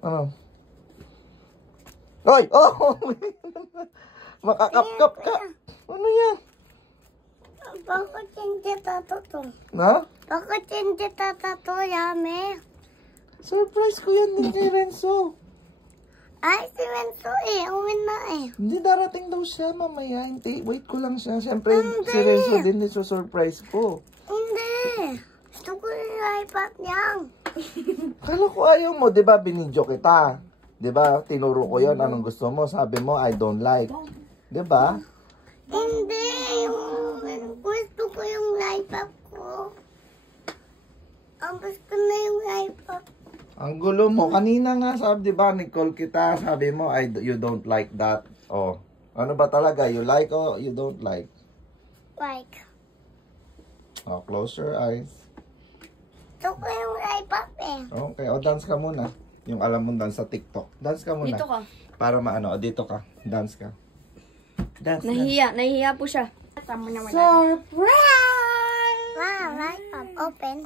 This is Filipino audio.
Ano? Oy! Oh! Makakapkap ka. Ano yan? Bakit hindi tato to? Na? Bakit hindi tato, Yami? Surprise ko yan din kay Renzo. Ay, si Renzo uwi na Hindi, darating daw siya mamaya. Hindi, wait ko lang siya. Siyempre, si Renzo din surprise ko. Hindi. Gusto ko yung iPad niyang. Kala ko ayaw mo, di ba? Binidyo kita. Di ba? Tinuro ko yon. Anong gusto mo? Sabi mo, I don't like. Di ba? Hindi. Gusto ko yung iPad ko. Ang gusto na yung iPad. Ang gulo mo. Kanina nga, sabi, di ba? Nicole kita. Sabi mo, you don't like that. Oh. Ano ba talaga? You like or you don't like? Like. Oh, close your eyes. Gusto ko yung iPad Okay, o dance ka muna. Yung alam mong dance sa TikTok. Dance ka muna. Dito ka. Para maano, dito ka. Dance ka. Dance. Nahihiya po siya. Surprise! Wow, iPad open.